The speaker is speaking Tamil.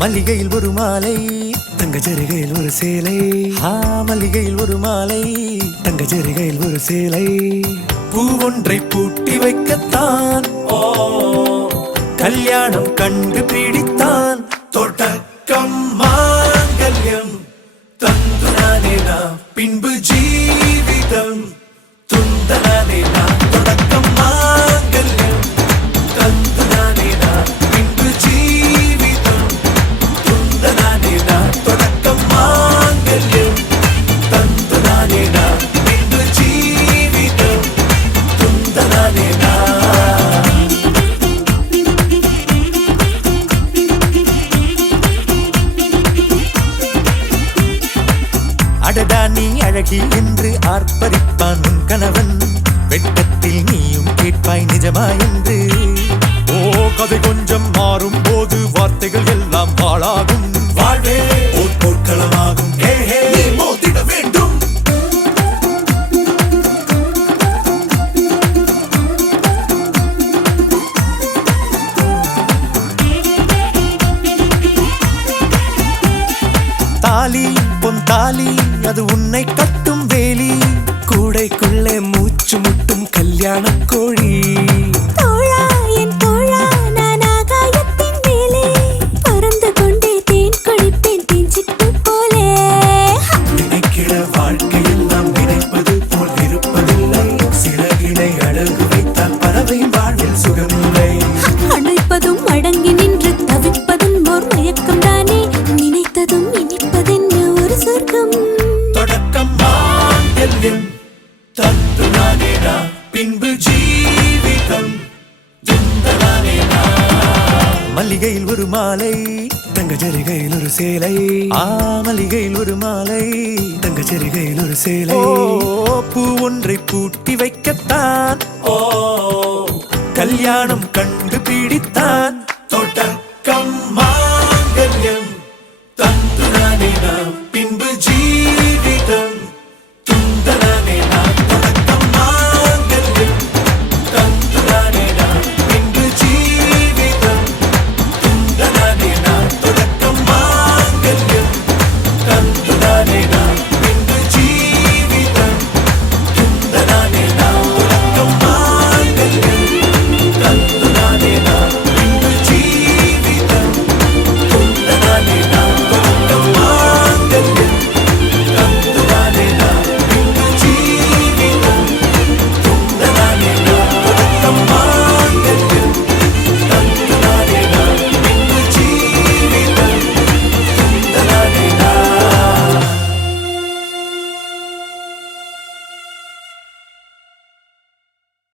மல்லிகையில் ஒரு மாலை தங்க ஜரிகையில் ஒரு சேலை. மல்லிகையில் ஒரு மாலை தங்க ஜரிகையில் ஒரு சேலை. பூவொன்றை பூட்டி வைக்கத்தான் கல்யாணம் கண்டு பிடித்தான். தொடக்கம் மாங்கல்யம் தந்துனானே நாம் பின்பு ஜீவிதம் துந்தனானே நாம். தொடக்கம் மாங்கல்யம் தந்துனானே நாம் பின்பு ஜீவிதம் துந்தனானே நாம். தொடக்கம் மாங்கல்யம் தந்துனானே நாம் பின்பு ஜீவிதம் துந்தனானே நாம். அடடா நீ அழகி என்று ஆர்ப்பரிப்பான் உன் கணவன். வெட்டத்தில் நீயும் கேட்பாய் நிஜமா என்று. கதை கொஞ்சம் மாறும் போது வார்த்தைகள் எல்லாம் பாழாகும். வாழ்வே ஓர் போர்க்களமாகும். மோதிட வேண்டும். தாலி பொன் தாலி அது உன்னை கட்டும் வேலி. கூடைக்குள்ளே மூச்சு முட்டும் கல்யாண கோழி. வாழ்க்கையில் நாம் நினைப்பது போல் இருப்பதில்லை. சிறகினை அழகு வைத்தால் பறவையின் வாழ்வில் சுகமில்லை. அழைப்பதும் அடங்கி நின்று தவிப்பதும் ஓர் மயக்கம் தானே. நினைத்ததும் இனிப்பதென்ன ஒரு சொர்க்கம். தொடக்கம் மாங்கல்யம் தந்துனானே நாம் பின்பு ஜீவிதம் துந்தனானே நாம். மல்லிகையில் ஒரு மாலை தங்க ஜரிகையில் ஒரு சேலை. மல்லிகையில் ஒரு மாலை தங்க ஜரிகையில் ஒரு சேலை. பூ ஒன்றை பூட்டி வைக்கத்தான் கல்யாணம் கண்டு பிடித்தான்.